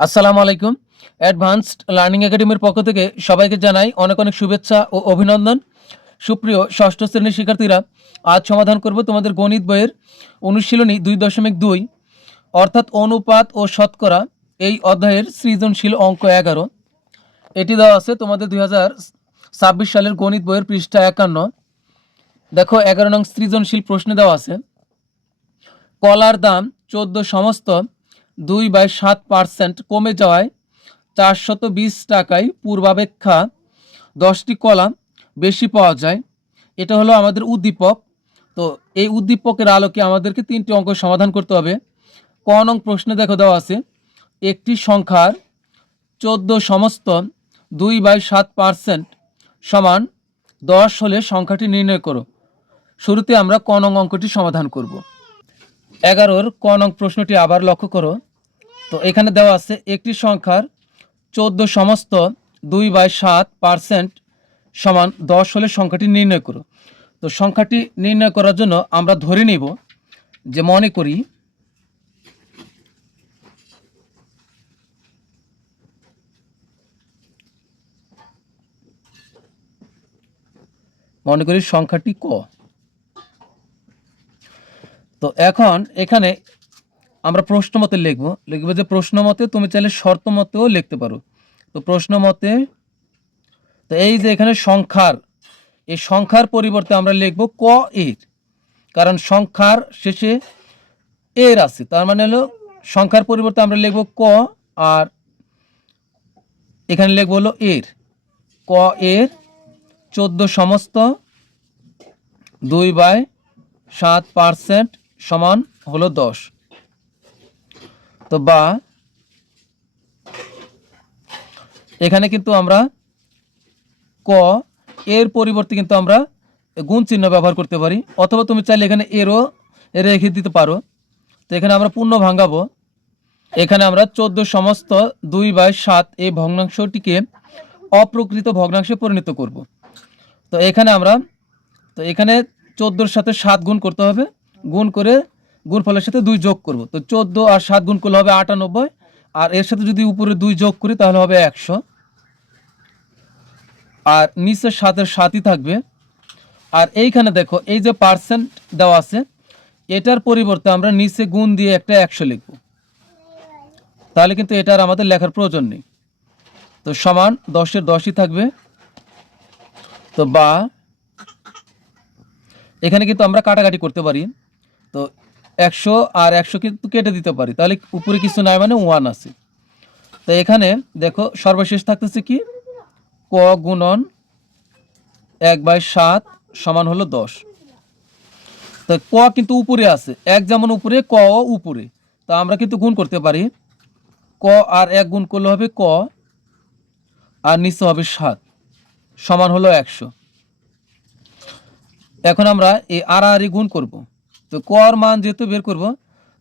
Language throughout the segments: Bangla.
আসসালামু আলাইকুম। অ্যাডভান্সড লার্নিং একাডেমির পক্ষ থেকে সবাইকে জানাই অনেক অনেক শুভেচ্ছা ও অভিনন্দন। সুপ্রিয় ষষ্ঠ শ্রেণীর শিক্ষার্থীরা, আজ সমাধান করব তোমাদের গণিত বইয়ের অনুশীলনী 2.2 অর্থাৎ অনুপাত ও শতকরা এই অধ্যায়ের সৃজনশীল অঙ্ক 11। এটি দেওয়া আছে তোমাদের 2026 সালের গণিত বইয়ের পৃষ্ঠা 51। দেখো 11 নং সৃজনশীল প্রশ্নে দেওয়া আছে কলার দাম 14 সমস্ত 2/7% কমে যাওয়ায় 420 টাকায় পূর্বাপেক্ষা 10টি কলা বেশি পাওয়া যায়। এটা হলো আমাদের উদ্দীপক। তো এই উদ্দীপকের আলোকে আমাদেরকে 3টি অঙ্ক সমাধান করতে হবে। ক নং প্রশ্নে দেখো দেওয়া আছে একটি সংখ্যার 14 সমস্ত 2/7% সমান 10 হলে সংখ্যাটি নির্ণয় করো। শুরুতে আমরা ক নং অঙ্কটি সমাধান করব। 11 ক নং প্রশ্নটি আবার লক্ষ্য করো। তো এখানে দেওয়া আছে একটি সংখ্যার 14 সমস্ত 2/7% সমান 10 হলে সংখ্যাটি নির্ণয় করো। তো সংখ্যাটি নির্ণয় করার জন্য আমরা ধরে নিব যে মনে করি সংখ্যাটি ক। তো এখন এখানে আমরা প্রশ্ন মতে লিখব যে প্রশ্ন মতে, তুমি চাইলে শর্ত মতেও লিখতে পারো। তো প্রশ্ন মতে, তো এই যে এখানে সংখ্যার, এই সংখ্যার পরিবর্তে আমরা লিখব ক এর, কারণ সংখ্যার শেষে এর আছে, তার মানে হলো সংখ্যার পরিবর্তে আমরা লিখব ক, আর এখানে লিখব হলো এর। ক এর 14 সমস্ত 2/7% সমান হলো 10। তো বা এখানে কিন্তু আমরা ক এর পরিবর্তে কিন্তু আমরা গুণ চিহ্ন ব্যবহার করতে পারি, অথবা তুমি চাইলে এখানে এরও রেখে দিতে পারো। তো এখানে আমরা পূর্ণ ভাঙাবো। এখানে আমরা 14 সমস্ত 2/7 এই ভগ্নাংশটিকে অপ্রকৃত ভগ্নাংশে পরিণত করব। তো এখানে 14-র সাথে 7 গুণ করতে হবে, গুণ করে গুণফলের সাথে 2 যোগ করব। তো 14 আর 7 গুণ করলে হবে 98, আর এর সাথে যদি উপরে 2 যোগ করি তাহলে হবে 100, আর নিচে 7-এর 7ই থাকবে। আর এইখানে দেখো এই যে পার্সেন্ট দেওয়া আছে, এটার পরিবর্তে আমরা নিচে গুণ দিয়ে একটা 100 লিখব, তাহলে কিন্তু এটার আমাদের লেখার প্রয়োজন নেই। তো সমান 10-এর 10ই থাকবে। তো বা এখানে কিন্তু আমরা কাটাকাটি করতে পারি। তো 100 আর 100 কিন্তু কেটে দিতে পারি, তাহলে উপরে কিছু নাই, মানে 1 আছে। তো এখানে দেখো সর্বশেষ থাকতেছে কি, ক গুণন 1/7 সমান হলো 10। তো ক কিন্তু উপরে আছে, 1 যেমন উপরে, ক ও উপরে। তা আমরা কিন্তু গুণ করতে পারি, ক আর 1 গুণ করলে হবে ক, আর নিচে হবে 7 সমান হলো 100। এখন আমরা এই আড়াআড়ি গুণ করব। তো ক এর মান যেহেতু বের করব,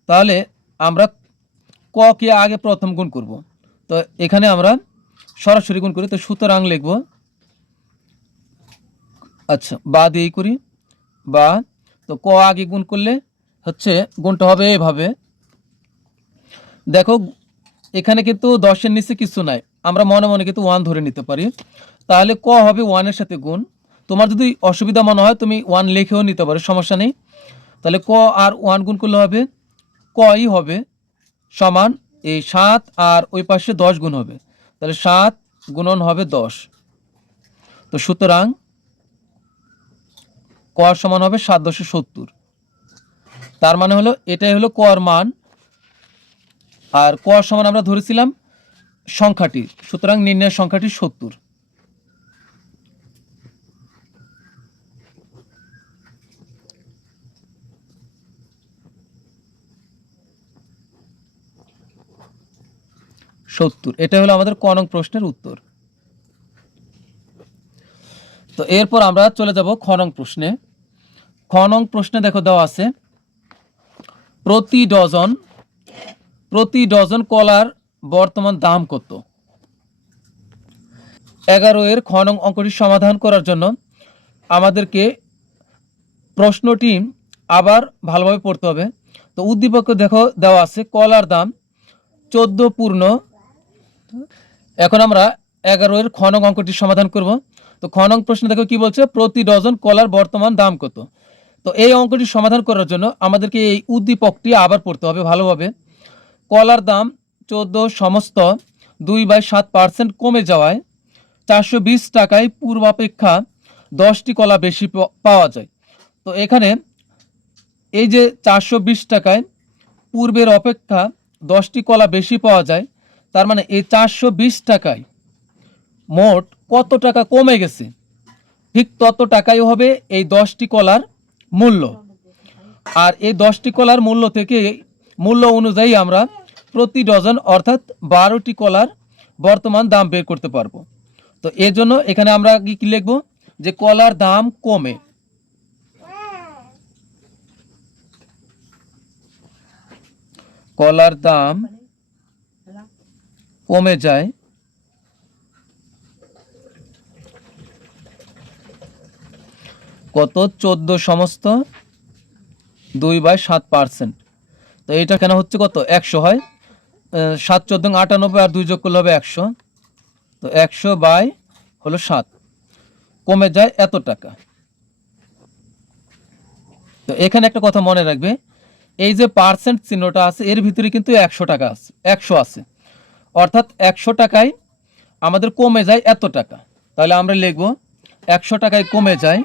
তাহলে আমরা ক কে আগে প্রথম গুণ করব। তো এখানে আমরা সরাসরি গুণ করি। তো সুতরাং লিখব, আচ্ছা বা দিয়েই করি, বা তো ক আগে গুণ করলে হচ্ছে গুণটা হবে এভাবে। দেখো এখানে কিন্তু 10-এর নিচে কিছু নাই, আমরা মনে মনে কিন্তু 1 ধরে নিতে পারি, তাহলে ক হবে 1-এর সাথে গুণ। তোমার যদি অসুবিধা মনে হয় তুমি 1 লিখেও নিতে পারো, সমস্যা নেই। তাহলে ক আর 1 গুণ করলে হবে কই হবে সমান এই 7, আর ওই পাশে 10 গুণ হবে, তাহলে 7 গুণন হবে 10। তো সুতরাং ক সমান হবে 7×10=70। তার মানে হলো এটাই হলো ক এর মান, আর ক সমান আমরা ধরেছিলাম সংখ্যাটি, সুতরাং নির্ণয়ের সংখ্যাটি 70। এটা হলো আমাদের ক নং প্রশ্নের উত্তর। তো এরপর আমরা চলে যাব খ নং প্রশ্নে। খ নং প্রশ্নে দেখো দেওয়া আছে প্রতি ডজন কলার বর্তমান দাম কত। 11 এর খ নং অঙ্কটি সমাধান করার জন্য আমাদেরকে প্রশ্নটি আবার ভালোভাবে পড়তে হবে। তো উদ্দীপক দেখো দেওয়া আছে কলার দাম 14 পূর্ণ এখন আমরা 11 এর খ নং অঙ্কটির সমাধান করব। তো খ নং প্রশ্ন দেখো কি বলছে, প্রতি ডজন কলার বর্তমান দাম কত। তো এই অঙ্কটি সমাধান করার জন্য আমাদেরকে এই উদ্দীপকটি আবার পড়তে হবে ভালোভাবে। কলার দাম 14 সমস্ত 2/7% কমে যাওয়ায় 420 টাকায় পূর্বাপেক্ষা 10টি কলা বেশি পাওয়া যায়। তো এখানে এই যে 420 টাকায় পূর্বের অপেক্ষা 10টি কলা বেশি পাওয়া যায়, তার মানে এই 420 টাকায় মোট কত টাকা কমে গেছে, ঠিক তত টাকাই হবে এই 10টি কলার মূল্য। আর এই 10টি কলার মূল্য থেকে মূল্য অনুযায়ী আমরা প্রতি ডজন অর্থাৎ 12টি কলার বর্তমান দাম বের করতে পারবো। তো এর জন্য এখানে আমরা কি লিখব, যে কলার দাম কমে, কলার দাম কমে যায় কত, 14 সমস্ত 2/7%। তো এটা কেন হচ্ছে কত, 100 হয়, 7 14 98 আর 2 যোগ করলে হবে 100। তো 100 বাই হলো 7, কমে যায় এত টাকা। তো এখানে একটা কথা মনে রাখবে, এই যে পার্সেন্ট চিহ্নটা আছে এর ভিতরে কিন্তু 100 টাকা আছে, 100 আছে, অর্থাৎ 100 টাকায় আমাদের কমে যায় এত টাকা। তাহলে আমরা লিখব 100 টাকায় কমে যায়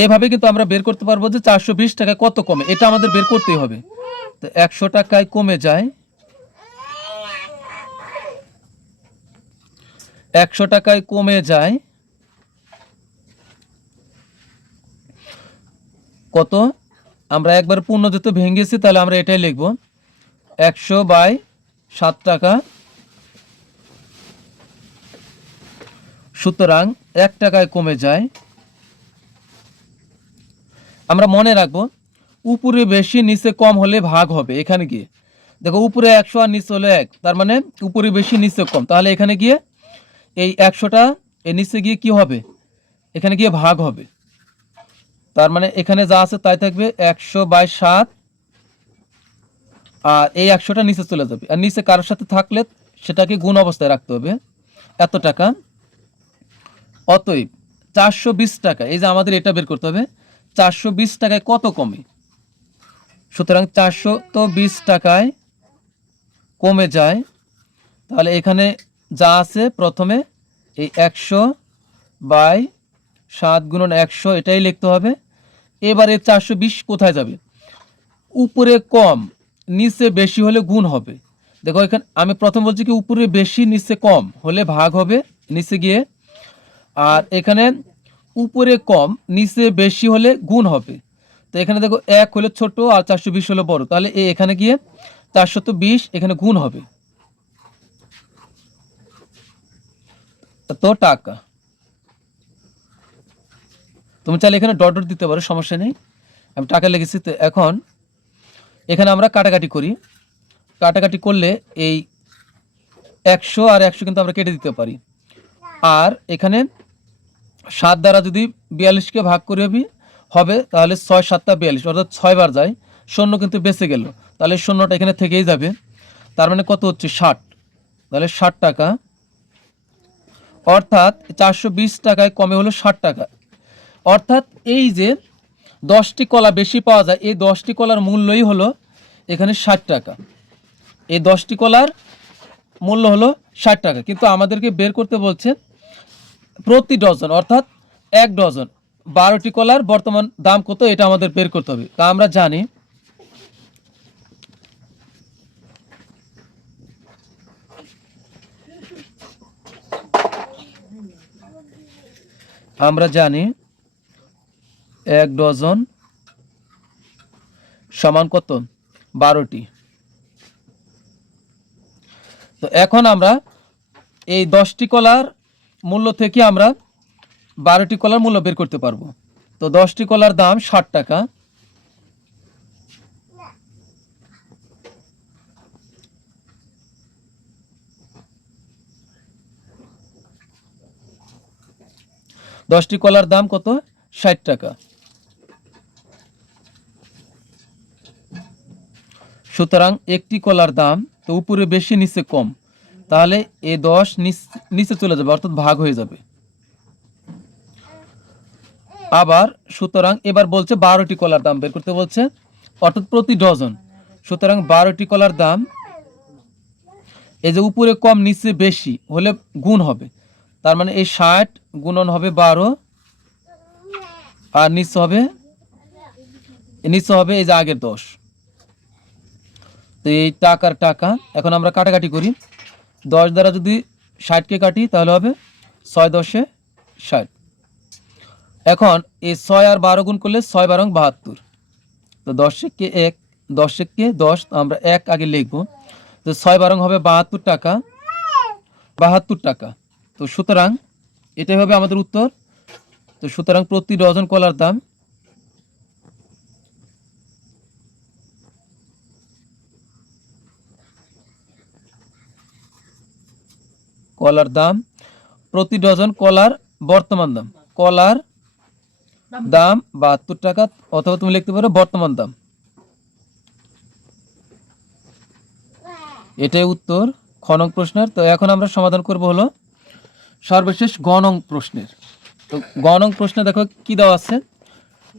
এইভাবে কিন্তু আমরা বের করতে পারবো যে 420 টাকায় কত কমে, এটা আমাদের বের করতেই হবে। তো 100 টাকায় কমে যায়, 100 টাকায় কমে যায় কত, আমরা একবার পূর্ণ যেহেতু ভেঙেছি তাহলে আমরা এটাই লিখব, 100/7 টাকা। সুতরাং 1 টাকায় কমে যায়। আমরা মনে রাখবো উপরে বেশি নিচে কম হলে ভাগ হবে। এখানে গিয়ে দেখো উপরে 100 আর নিচে হলো 1, তার মানে উপরে বেশি নিচে কম, তাহলে এখানে গিয়ে এই 100টা এর নিচে গিয়ে কি হবে, এখানে গিয়ে ভাগ হবে। তার মানে এখানে যা আছে তাই থাকবে, 100/7, আর এই 100টা নিচে চলে যাবে, আর নিচে কারোর সাথে থাকলে সেটাকে গুণ অবস্থায় রাখতে হবে, এত টাকা। অতএব 420 টাকা, এই যে আমাদের এটা বের করতে হবে, 420 টাকায় কত কমে। সুতরাং 420 টাকায় কমে যায়। তাহলে এখানে যা আছে প্রথমে এই 100/7 গুণন 100 এটাই লিখতে হবে। এবারে 420 কোথায় যাবে, উপরে কম নিচে বেশি হলে গুণ হবে। দেখো এখানে আমি প্রথম বলছি কি উপরে বেশি নিচে কম হলে ভাগ হবে নিচে গিয়ে, আর এখানে উপরে কম নিচে বেশি হলে গুণ হবে। তো এখানে দেখো 1 হলে ছোট আর 420 হলো বড়, তাহলে এখানে গিয়ে 420 এখানে গুণ হবে, তো টাকা। তুমি চাইলে এখানে ডট ডট দিতে পারো, সমস্যা নেই, আমি টাকা লিখেছি। তো এখন এখানে আমরা কাটাকাটি করি, কাটাকাটি করলে এই 100 আর 100 কিন্তু আমরা কেটে দিতে পারি। আর এখানে 7 দ্বারা যদি 42কে ভাগ করে হবে তাহলে 6 7 42, অর্থাৎ 6 বার যায়, শূন্য কিন্তু বেঁচে গেল, তাহলে শূন্যটা এখানে থেকেই যাবে। তার মানে কত হচ্ছে 60, তাহলে 60 টাকা, অর্থাৎ 420 টাকায় কমে হলো 60 টাকা। অর্থাৎ এই যে 10টি কলা বেশি পাওয়া যায়, এই 10টি কলার মূল্যই হলো এখানে 60 টাকা। এই 10টি কলার মূল্য হলো 60 টাকা, কিন্তু আমাদেরকে বের করতে বলছে প্রতি ডজন, অর্থাৎ 1 ডজন 12টি কলার বর্তমান দাম কত, এটা আমাদের বের করতে হবে। তা আমরা জানি এক ডজন সমান কত, 12টি। তো এখন আমরা এই 10টি কলার মূল্য থেকে আমরা 12টি কলার মূল্য বের করতে পারবো। তো 10টি কলার দাম 60 টাকা, কলার দাম কত, 60 টাকা। সুতরাং একটি কলার দাম তো উপরে বেশি নিচে কম, তাহলে এই 10 নিচে চলে যাবে, অর্থাৎ ভাগ হয়ে যাবে। আবার সুতরাং এবার বলছে 12টি কলার দাম বের করতে বলছে, অর্থাৎ প্রতি ডজন। সুতরাং 12টি কলার দাম, এই যে উপরে কম নিচে বেশি হলে গুণ হবে, তার মানে এই 60 গুণন হবে 12 আর নিচে হবে এই যে আগের 10। তো এই টাকার টাকা এখন আমরা কাটাকাটি করি, 10 দ্বারা যদি 60কে কাটি তাহলে হবে 6 10 60। এখন এই 6 আর 12 গুণ করলে 6 12 72। তো 10কে 1, 10কে 10, আমরা 1 আগে লিখব। তো 6 12 হবে 72 টাকা, 72 টাকা। তো সুতরাং এটাই হবে আমাদের উত্তর। তো সুতরাং প্রতি ডজন কলার দাম প্রতি ডজন কলার বর্তমান দাম, কলার দাম 72 টাকা, অথবা তুমি লিখতে পারো বর্তমান দাম। এটাই উত্তর খ নং প্রশ্নের। তো এখন আমরা সমাধান করব হলো সর্বশেষ গ নং প্রশ্নের। তো গ নং প্রশ্নে দেখো কি দেওয়া আছে,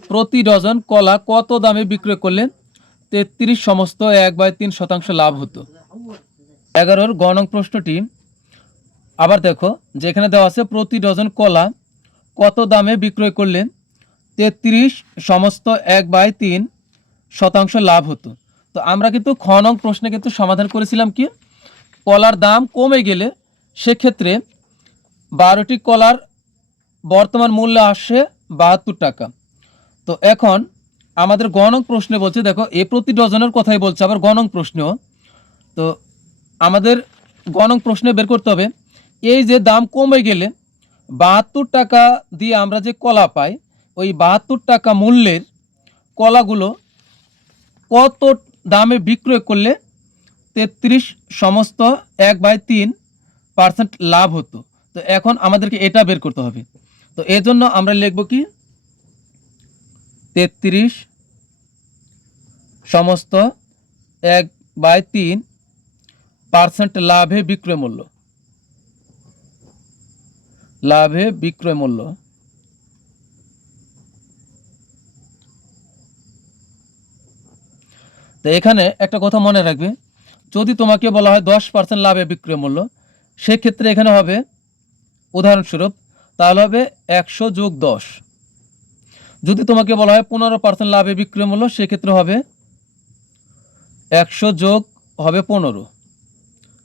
প্রতি ডজন কলা কত দামে বিক্রয় করলে 33 সমস্ত 1/3% লাভ হতো। 11 গ নং প্রশ্নটি আবার দেখো, যেখানে দেওয়া আছে প্রতি ডজন কলা কত দামে বিক্রয় করলে 33 সমস্ত 1/3% লাভ হতো। তো আমরা কিন্তু খ নং প্রশ্নে কিন্তু সমাধান করেছিলাম কি, কলার দাম কমে গেলে সেক্ষেত্রে 12টি কলার বর্তমান মূল্য আসে 72 টাকা। তো এখন আমাদের গ নং প্রশ্নে বলছে, দেখো এ প্রতি ডজনের কথাই বলছে আবার গ নং প্রশ্নেও। তো আমাদের গ নং প্রশ্নে বের করতে হবে, এই যে দাম কমে গেলে 72 টাকা দিয়ে আমরা যে কলা পাই, ওই 72 টাকা মূল্যের কলাগুলো কত দামে বিক্রয় করলে 33 সমস্ত 1/3% লাভ হতো। তো এখন আমাদেরকে এটা বের করতে হবে। তো এই জন্য আমরা লিখব কি, 33 সমস্ত 1/3% লাভে বিক্রয় মূল্য, তো এখানে একটা কথা মনে রাখবে, যদি তোমাকে বলা হয় 10% লাভে বিক্রয় মূল্য, সেক্ষেত্রে এখানে হবে উদাহরণস্বরূপ তাহলে হবে 100 যোগ 10। যদি তোমাকে বলা হয় 15% লাভে বিক্রয় মূল্য, সেক্ষেত্রে হবে 100 যোগ হবে 15।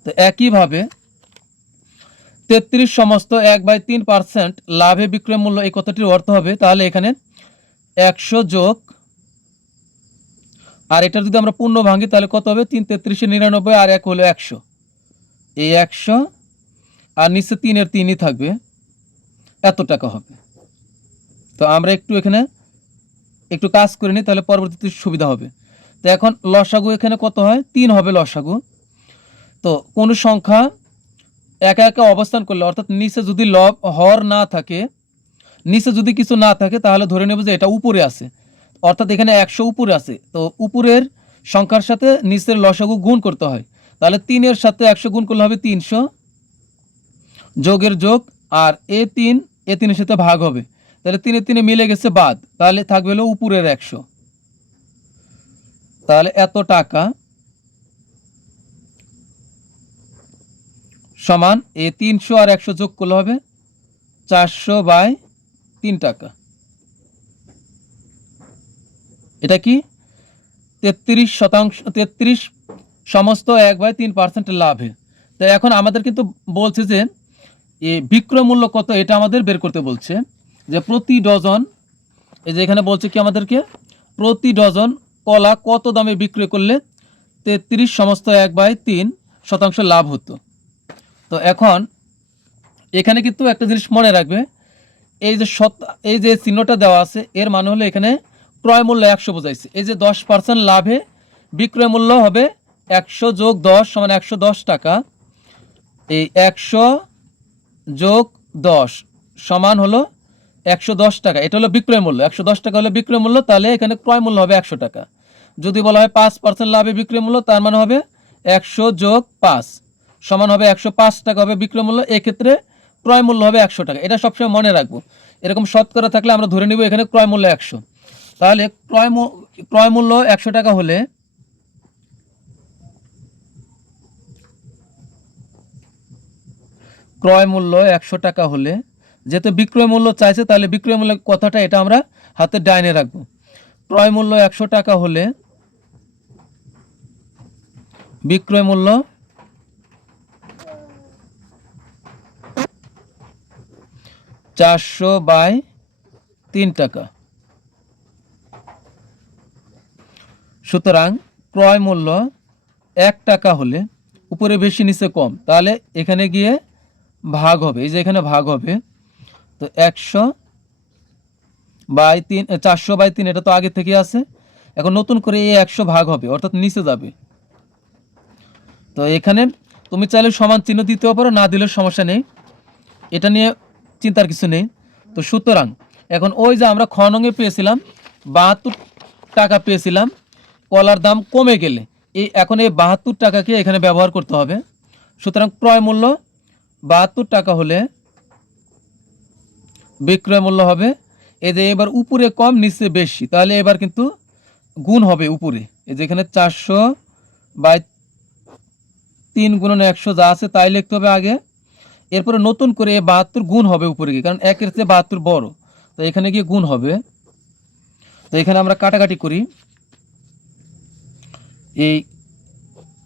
তো একইভাবে 33 সমস্ত 1/3% লাভে বিক্রয় মূল্য, এই কথাটির অর্থ হবে তাহলে এখানে 100 যোগ, আর এটা যদি আমরা পূর্ণ ভাঙি তাহলে কত হবে, 3 33 99 আর 1 হলো 100, এই 100 আর নিচে 3 এর 3ই থাকবে, এত টাকা হবে। তো আমরা এখানে একটু কাজ করে নিই, তাহলে পরবর্তীতে সুবিধা হবে। তো এখন লসাগু এখানে কত হয়, 3 হবে লসাগু। তো কোন সংখ্যা একা একা অবস্থান করলে, অর্থাৎ নিচে যদি হর না থাকে, নিচে যদি কিছু না থাকে, তাহলে ধরে নেব যে এটা উপরে আছে, অর্থাৎ এখানে 100 উপরে আছে। তো উপরের সংখ্যার সাথে নিচের লসাগু গুণ করতে হয়, তাহলে 3 এর সাথে 100 গুণ করলে হবে 300, যোগের যোগ, আর এ 3 এর সাথে ভাগ হবে, তাহলে 3 এর 3 মিলে গেছে বাদ, তাহলে থাকবে হলো উপরের 100। তাহলে এত টাকা সমান এই 300 আর 100 যোগ করলে হবে 400/3 টাকা। এটা কি 33 সমস্ত 1/3% লাভে। তো এখন আমাদের কিন্তু বলছে যে এই বিক্রয় মূল্য কত, এটা আমাদের বের করতে বলছে, যে প্রতি ডজন, এই যে এখানে বলছে কি আমাদেরকে, প্রতি ডজন কলা কত দামে বিক্রয় করলে 33 সমস্ত 1/3% লাভ হতো। তো এখন এখানে কিন্তু একটা জিনিস মনে রাখবে, এই যে চিহ্নটা দেওয়া আছে, এর মানে হলো এখানে ক্রয় মূল্য 100 বোঝাইছে। এই যে 10% লাভে বিক্রয় মূল্য হবে 100 যোগ 10 সমান 110 টাকা। এই 100 যোগ 10 সমান হলো 110 টাকা, এটা হলো বিক্রয় মূল্য। 110 টাকা হলো বিক্রয় মূল্য, তাহলে এখানে ক্রয় মূল্য হবে 100 টাকা। যদি বলা হয় 5% লাভে বিক্রয় মূল্য, তার মানে হবে 100 যোগ 5 সমান হবে 105 টাকা হবে বিক্রয় মূল্য। এক্ষেত্রে ক্রয় মূল্য হবে 100 টাকা। এটা সবসময় মনে রাখবো। এরকম শতকরা থাকলে আমরা ধরে নিব এখানে ক্রয় মূল্য 100। তাহলে ক্রয় মূল্য 100 টাকা হলে যেহেতু বিক্রয় মূল্য চাইছে, তাহলে বিক্রয় মূল্য কথাটা এটা আমরা হাতে ডাইনে রাখবো। ক্রয় মূল্য 100 টাকা হলে বিক্রয় মূল্য 400/3 টাকা। সুতরাং ক্রয় মূল্য 1 টাকা হলে উপরে বেশি নিচে কম, তাহলে এখানে গিয়ে ভাগ হবে। এই যে এখানে ভাগ হবে, তো 100/3 400/3 এটা তো আগে থেকে আছে। এখন নতুন করে এই 100 ভাগ হবে, অর্থাৎ নিচে যাবে। তো এখানে তুমি চাইলে সমান চিহ্ন দিতেও পারো, না দিলেও সমস্যা নেই, এটা নিয়ে চিন্তার কিছু নেই। তো সুতরাং এখন ওই যে আমরা খ নঙে পেয়েছিলাম 72 টাকা পেয়েছিলাম, কলার দাম কমে গেলে এখন এই 72 টাকাকে এখানে ব্যবহার করতে হবে। সুতরাং ক্রয় মূল্য 72 টাকা হলে বিক্রয় মূল্য হবে, এই যে এবার উপরে কম নিচে বেশি, তাহলে এবার কিন্তু গুণ হবে উপরে। এই যে এখানে 400/3 গুণন 100 যা আছে তাই লিখতে হবে আগে। এরপরে নতুন করে 72 গুণ হবে উপরে গিয়ে, কারণ 1 এর চেয়ে 72 বড়, তো এখানে গিয়ে গুণ হবে। তো এখানে আমরা কাটাকাটি করি, এই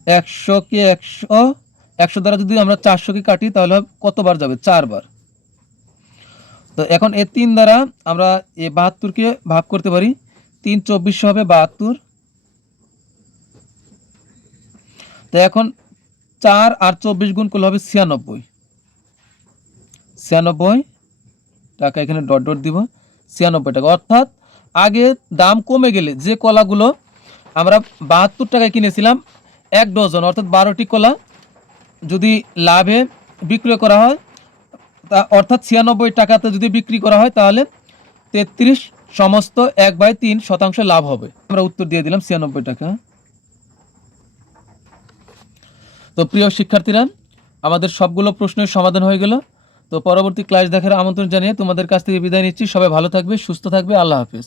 100কে 100 দ্বারা যদি আমরা 400কে কাটি তাহলে কতবার যাবে? 4 বার। তো এখন এই 3 দ্বারা আমরা এই 72কে ভাগ করতে পারি, 3 24 হবে 72। তো এখন 4 আর 24 গুণ করলে হবে 96 টাকা। এখানে ডট ডট দিব, 96 টাকা। অর্থাৎ আগে দাম কমে গেলে যে কলাগুলো আমরা 72 টাকায় কিনেছিলাম 1 ডজন, অর্থাৎ 12টি কলা যদি লাভে বিক্রয় করা হয়, অর্থাৎ 96 টাকাতে যদি বিক্রি করা হয়, তাহলে 33 সমস্ত 1/3% লাভ হবে। আমরা উত্তর দিয়ে দিলাম 96 টাকা। তো প্রিয় শিক্ষার্থীরা, আমাদের সবগুলো প্রশ্নের সমাধান হয়ে গেল। তো পরবর্তী ক্লাস দেখার আমন্ত্রণ জানিয়ে তোমাদের কাছ থেকে বিদায় নিচ্ছি। সবাই ভালো থাকবে, সুস্থ থাকবে। আল্লাহ হাফেজ।